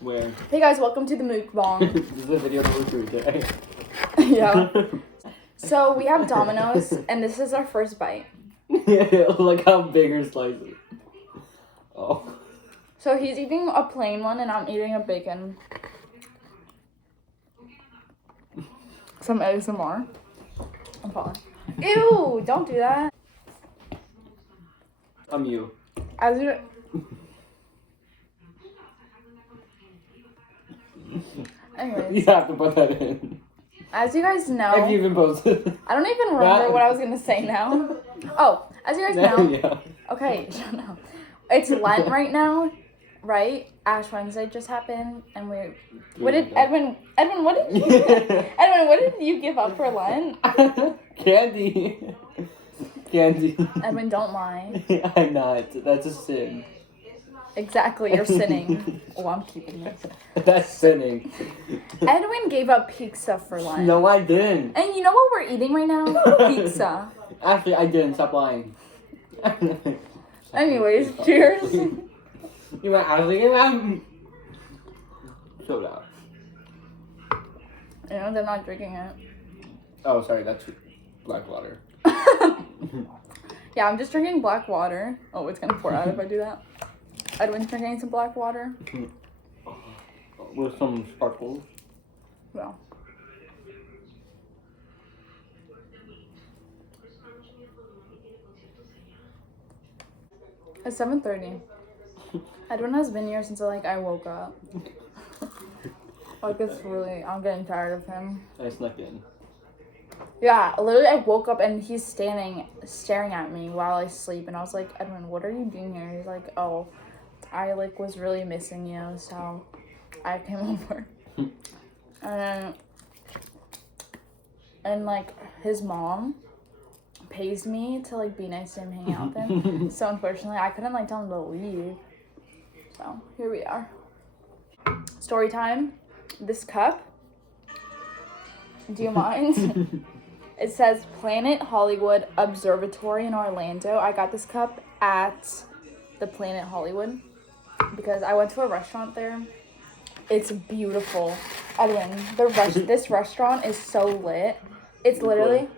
Where? Hey guys, welcome to the mukbang. This is a video that we're doing today. Yeah. So we have Domino's, and this is our first bite. Look how big her slice is. Oh. So he's eating a plain one, and I'm eating a bacon. Some ASMR. I'm falling. Ew! Don't do that. I'm you. As you. Anyways. You have to put that in. As you guys know. If you even posted. I don't even remember what I was gonna say now. Oh, as you guys know. Yeah. Okay, shut up. It's Lent right now, right? Ash Wednesday just happened, and we. What did Edwin? Edwin, what did you? Edwin, what did you give up for Lent? Candy. Candy. Edwin, don't lie. I'm not. That's a sin. Exactly, you're sinning. Oh, I'm keeping this. That's sinning. Edwin gave up pizza for Lent. No, I didn't. And you know what we're eating right now? Pizza. Actually, I didn't. Stop lying. Anyways, cheers. You went actually so loud. You know, they're not drinking it. Oh, sorry, that's black water. Yeah, I'm just drinking black water. Oh, it's gonna pour out if I do that. Edwin's drinking some black water. With some sparkles. Well. It's 7:30. Edwin has been here since I woke up. It's really, I'm getting tired of him. I snuck in. Yeah, literally I woke up and he's staring at me while I sleep, and I was like, Edwin, what are you doing here? He's like, oh, I was really missing you, so I came over. And his mom pays me to be nice to him, hang out with him. So unfortunately I couldn't tell him to leave. So here we are. Story time. This cup. Do you mind? It says Planet Hollywood Observatory in Orlando. I got this cup at the Planet Hollywood because I went to a restaurant there. It's beautiful. Edwin, this restaurant is so lit. It's literally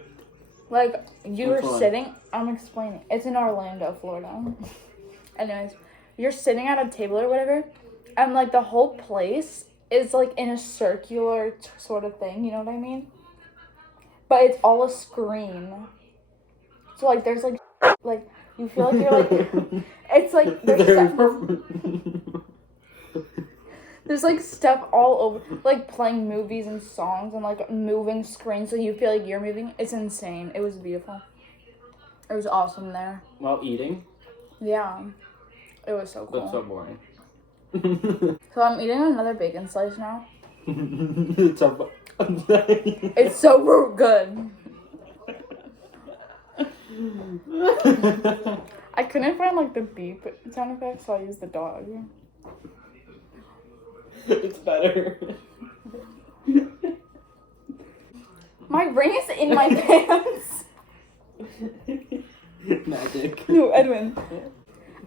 you're sitting. I'm explaining. It's in Orlando, Florida. Anyways, you're sitting at a table or whatever, and the whole place is in a circular sort of thing. You know what I mean? But it's all a screen. So there's you feel you're it's there's stuff all over, playing movies and songs and moving screens, so you feel like you're moving. It's insane. It was beautiful. It was awesome there. While eating? Yeah. It was so cool. That's so boring. So I'm eating another bacon slice now. It's so It's so good. I couldn't find the beep sound effect, so I used the dog. It's better. My ring is in my pants. Magic. No, Edwin.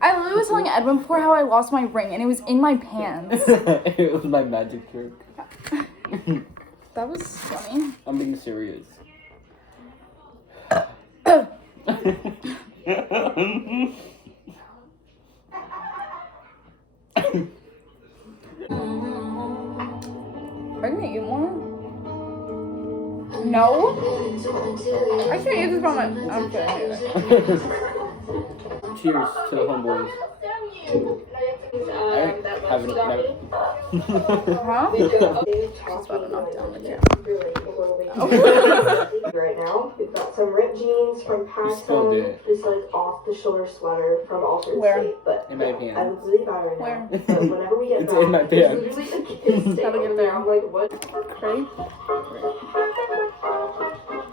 I literally was telling Edwin before how I lost my ring, and it was in my pants. It was my magic trick. That was funny. I'm being serious. Are you gonna eat more? No? I can't eat this by my... I'm kidding. Cheers to the homeboys. Haven't never. Huh? She's about to knock down the camera. Right now, we've got some ripped jeans from Pakistan. This off the shoulder sweater from Altered State, but in my pants. I look really bad right now. But whenever we get It's back, in my pants. literally a kid's stick Gotta get over there. there. I'm like, what? Ready?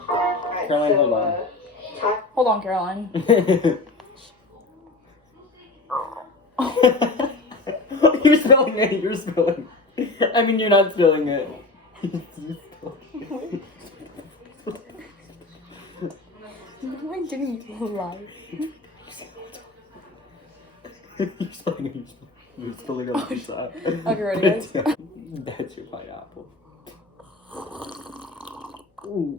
Alright, Caroline, hold on. Hold on, Caroline. You're spilling it. You're spilling. I mean, you're not spilling it. No, I didn't lie. You're spilling it. You're spilling on pizza. Okay, ready, guys? That's your pineapple. Ooh.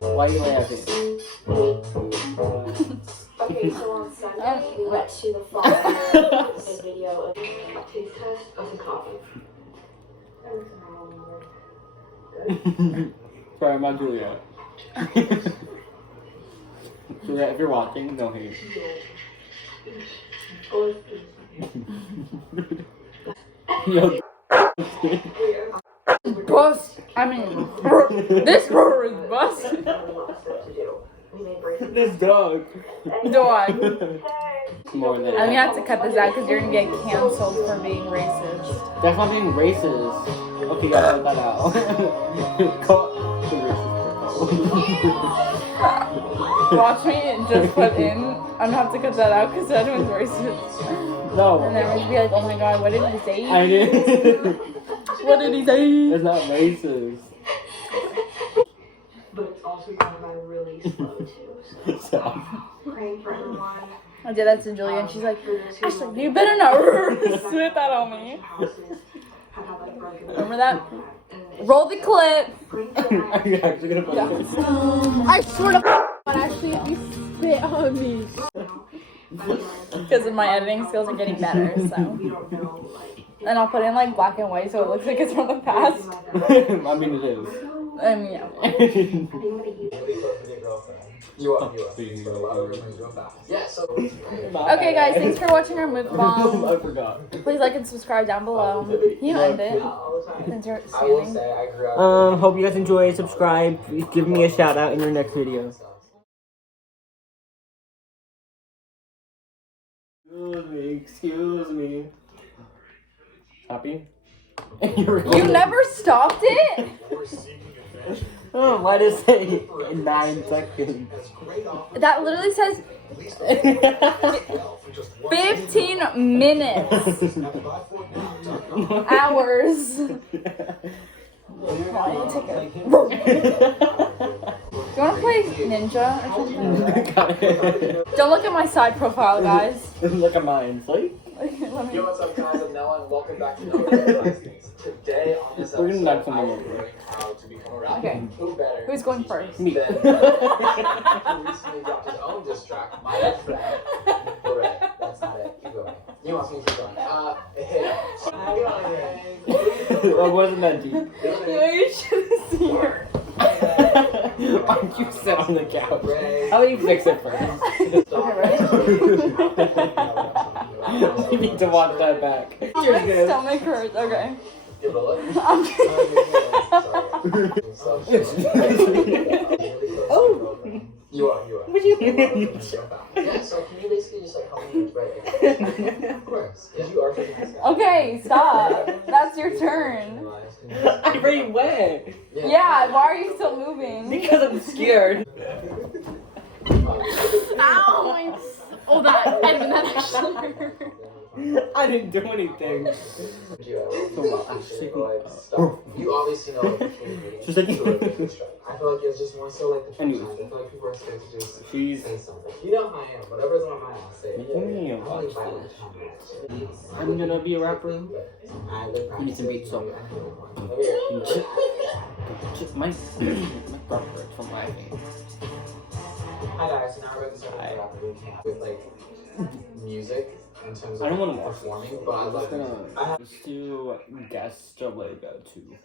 Why are you laughing? Okay, so on Sunday, we went to the fall video of taste test of the coffee. Sorry, I'm not Juliet. Juliet, if you're watching, no hate. Yo. Bust. I mean, this burger is busted. This dog. Dog. More than I'm gonna have to cut this out because you're gonna get canceled for being racist. That's not being racist. Okay, yeah, cut that out. Call the racist. Watch me just put in. I'm gonna have to cut that out because Edwin's racist. No. And everyone's be like, oh my god, what did he say? I didn't. What did he say? It's not racist. But it's also going by really slow too. Stop. Praying for everyone. I did that to Julia and she's like, Ashley, you better not spit that on me. Remember that? Roll the clip. Are you actually gonna put this? I swear to God, Ashley, if you spit on me. Because of my editing skills are getting better, so. And I'll put in like black and white so it looks like it's from the past. I mean, it is. Yeah. Okay, guys, thanks for watching our mukbang. I forgot. Please like and subscribe down below. Can you end it? Since you're standing. Hope you guys enjoy. Subscribe. Give me a shout out in your next video. Excuse me. Happy? You never stopped it? Oh, why does it say 9 seconds? That literally says 15 minutes. Hours. Why did you take it? Do you want to play Ninja or something? Don't look at my side profile, guys. Look at mine. Like? Yo, what's up, guys? I'm Noah, and welcome back to another Today on this We're gonna knock episode, someone I over. learned how to become a rapper. Okay. Who better? Who's going first? Me. Then, who recently dropped his own diss track, My Good Friend. Alright, that's not it. Keep going. You want me to keep going? It hit. Or wasn't that deep? You should see her. Why'd you sit on the couch? How about you fix it first? Okay, ready? You need to watch that back. My stomach hurts. Okay. Give it a look. Oh! You are. What do you mean? Yeah, so can you basically just like help me right? Of course. Because you are freaking this guy. Okay, stop. That's your turn. I already went. Yeah, why are you still moving? Because I'm scared. Ow! Oh, that actually hurt. I didn't do anything. You obviously know like the community. She's like, I feel like it's just more so like the truth. I feel like people are scared to just say something. You know how I am. Whatever's on my mind, I'll say it. I'm gonna be a rapper. You need some beats on. My butt hurts from laughing. Hi guys, so now we're going to start with like music in terms of I don't want to performing, but I love it. Let's do Guess Jalego 2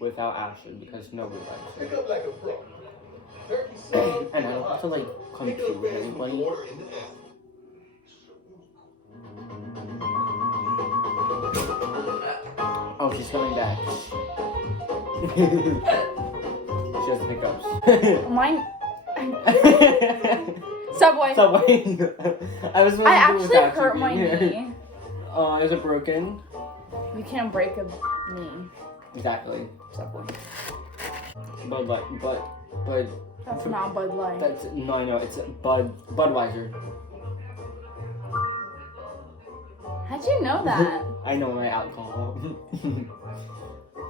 without Ashley because nobody likes it. And I don't have to like confuse anybody. Oh, she's coming back. She has hiccups. Mine. Subway. Subway. I was supposed I to do actually without hurt you my being here. knee. Is it broken? You can't break a knee. Exactly. Subway. But That's not Bud Light. that's no, I know it's Budweiser. How'd you know that? I know my alcohol.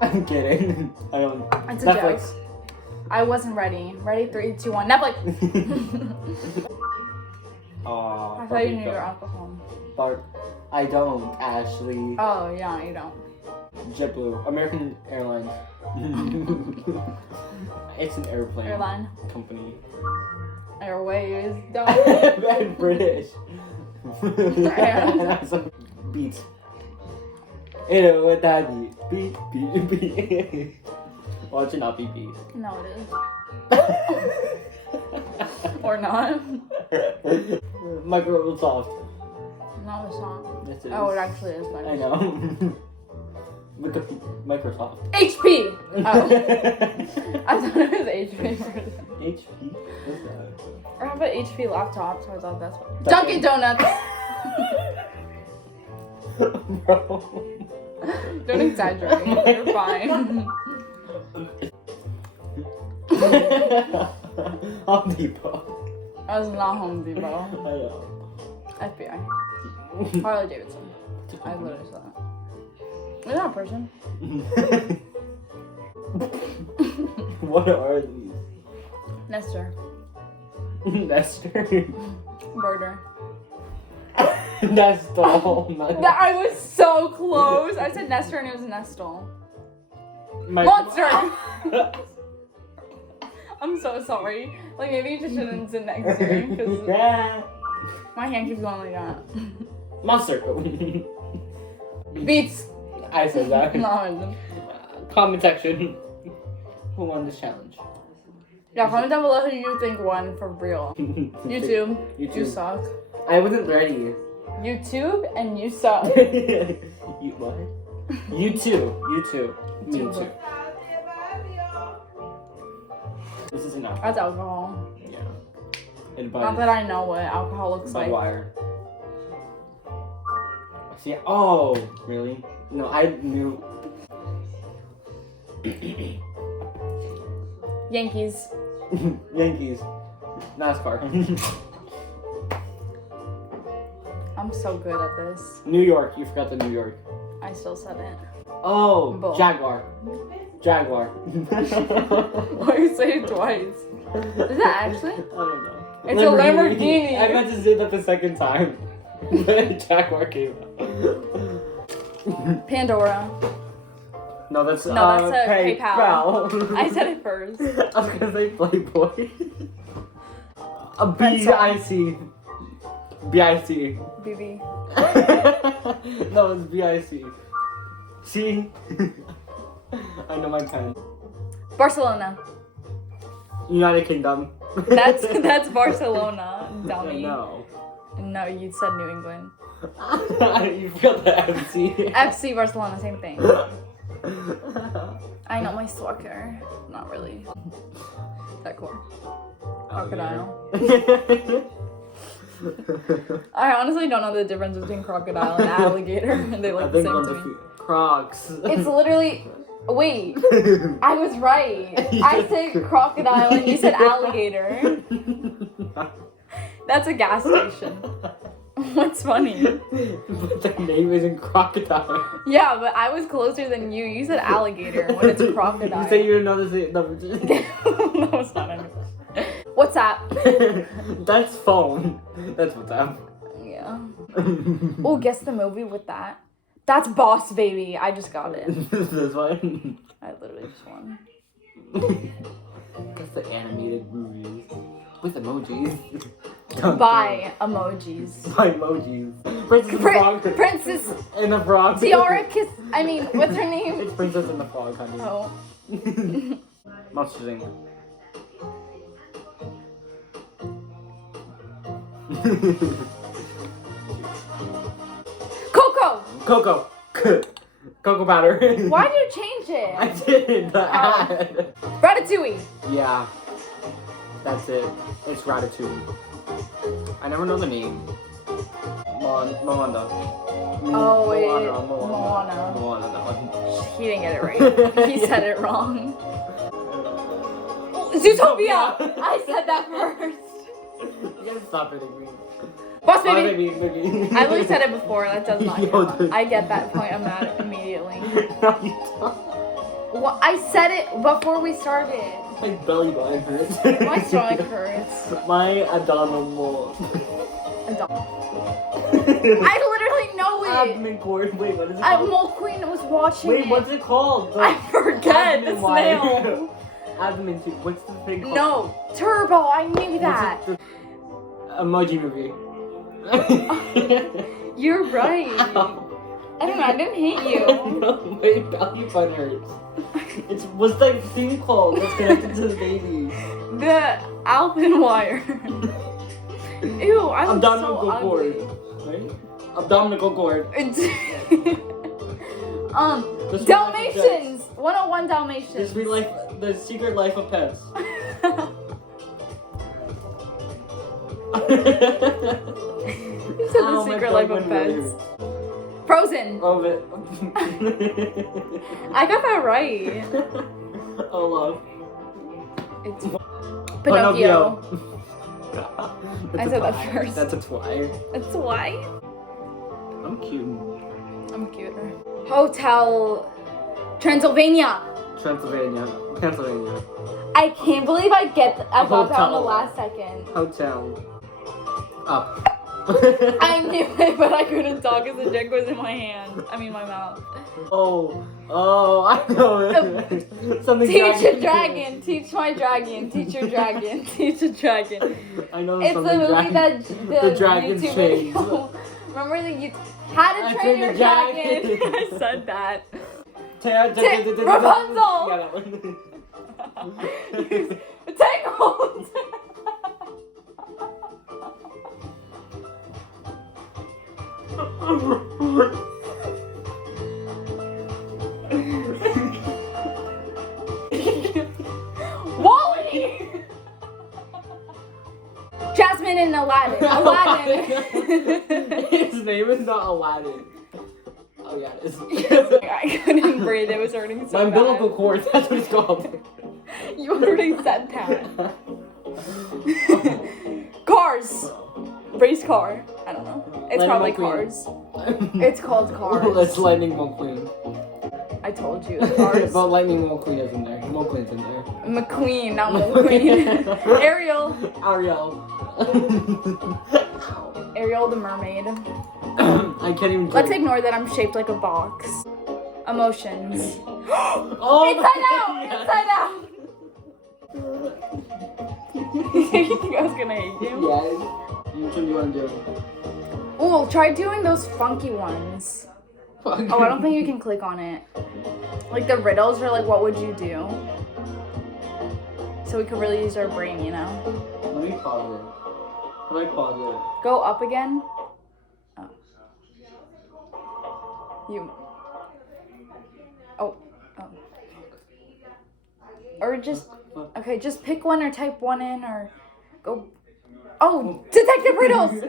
I'm kidding. I don't. It's a Netflix. joke. I wasn't ready. Ready? 3, 2, 1. Netflix. I thought you knew your alcohol. But I don't, Ashley. Oh yeah, you don't. JetBlue, American Airlines. It's an airplane. Airline. Company. Airways. And British. Beats. You know what that beat? Beat. Well, it should not be beat. No, it is. Or not. Microsoft. No, it's not. Yes, it is. Oh, it actually is. I know. Look at Microsoft. HP! Oh. I thought it was HP. HP? What's that? I have an HP laptop, so I thought that's what. Dunkin' Donuts! Bro. Don't exaggerate. You're fine. Home Depot. That was not Home Depot. I know. FBI. Harley Davidson. I literally saw that. Is that a person? What are these? Nestor. Nestor. Birder. Nestle. I was so close. I said Nestor and it was Nestle. Monster! I'm so sorry. Like, maybe you just shouldn't sit next to me, because my hand keeps going like that. Monster. Beats. I said that. No. Comment section. Who won this challenge? Yeah, comment down below who you think won for real. YouTube. You suck. I wasn't ready. YouTube and you suck. You what? You too. You too. Me too. This is enough. That's alcohol. Yeah. And Not that I know what alcohol looks like. wire. See? Oh, really? No, I knew. Yankees. Yankees. NASCAR. I'm so good at this. New York. You forgot the New York. I still said it. Oh, Bull. Jaguar. Jaguar. Why you say it twice? Is that actually? I don't know. It's a Lamborghini. I meant to say that the second time. Jaguar came out. Pandora. No, that's No, that's a PayPal. I said it first. I was gonna say Playboy. A Pencil. BIC. BB. No, it's BIC. See? I know my pen. Barcelona. United Kingdom. That's Barcelona, dummy. No. No, you said New England. You forgot the FC. FC Barcelona, same thing. I know my soccer. Not really. That cool. Crocodile. I honestly don't know the difference between crocodile and alligator. They look the same to me. Crocs. It's literally. Wait, I was right. I said crocodile and you said alligator. That's a gas station. What's funny? But the name isn't crocodile. Yeah, but I was closer than you. You said alligator when it's crocodile. You say you didn't know the number. No, it's not. What's that? That's phone. That's what's up. Yeah. Oh, guess the movie with that. That's Boss Baby. I just got it. This one. I literally just won. That's the animated movies with emojis. By emojis. By emojis. Princess and the Frog. Princess And the Frog. Tiara Kiss. I mean, what's her name? It's Princess and the Frog, honey. Oh. Monsters Inc. Coco. Cocoa powder. Why did you change it? I did. The ad. Ratatouille. Yeah. That's it. It's Ratatouille. I never know the name. Moana. Oh, wait. Moana. That one. He didn't get it right. He said it wrong. Zootopia! I said that first. You gotta stop it, me. Boss Baby! Baby. I literally said it before. That does not count. I get that point. I'm mad immediately. No, you don't. Well, I said it before we started. My belly button hurts. My stomach hurts. My abdominal. I literally know it. Abdomen cord. Wait, what is it called? Mo Queen was watching Wait, it. what's it called? I forget. The abdomen wire. snail. Abdomen tube. What's the thing called? No, Turbo. I knew that. Emoji movie. You're right. Ow. I don't know. I didn't hate you. No, my belly button hurts. What's that thing called that's connected to the baby? The Alpine wire. Ew, I look Abdominal so cord. ugly. Right? Abdominal cord. Dalmatians. 101 Dalmatians. The secret life of pets. You said the secret life of pets. Frozen. Love it. I got that right. Oh, love. It's Pinocchio. I said that twine. first. That's a twine. That's why. I'm cute. I'm cuter. Hotel Transylvania. Pennsylvania. I can't believe I got that on the Hotel. last second. Hotel. Up. I knew it, but I couldn't talk because the drink was in my hand. I mean, my mouth. Oh, I know it. Something Teach a dragon. Teach my dragon. Teach your dragon. Teach a dragon. I know It's something the movie dragon. that The Dragon YouTube Chains. video. Remember that you How to Train Your Dragon. I said that. Rapunzel. Yeah, that one. Tangled. Wally. Jasmine and Aladdin. Aladdin. His name is not Aladdin. Oh yeah, it is. I couldn't breathe. It was hurting so My umbilical bad. cord. That's what it's called. You already said that. Cars. Race car. I don't know. It's Lightning probably McQueen. Cars. It's called Cars. That's Lightning McQueen. I told you. Cars. But Lightning McQueen is in there. McQueen's in there. McQueen, not McQueen. Ariel. Ariel. Ariel the mermaid. I can't even. Let's ignore that I'm shaped like a box. Emotions. Oh, Inside out! yeah. Inside out! You think I was gonna hate you? Yeah. Which one do you want to do? Oh, try doing those funky ones. Oh, I don't think you can click on it. Like the riddles are like, what would you do? So we could really use our brain, you know? Let me pause it. How do I pause Go up again. Oh. You. Oh. Oh. Or just. Okay, just pick one or type one in or go. Oh, detective riddles!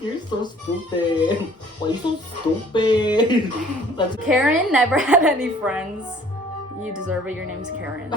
You're so stupid. Why are you so stupid? That's Karen never had any friends. You deserve it. Your name's Karen.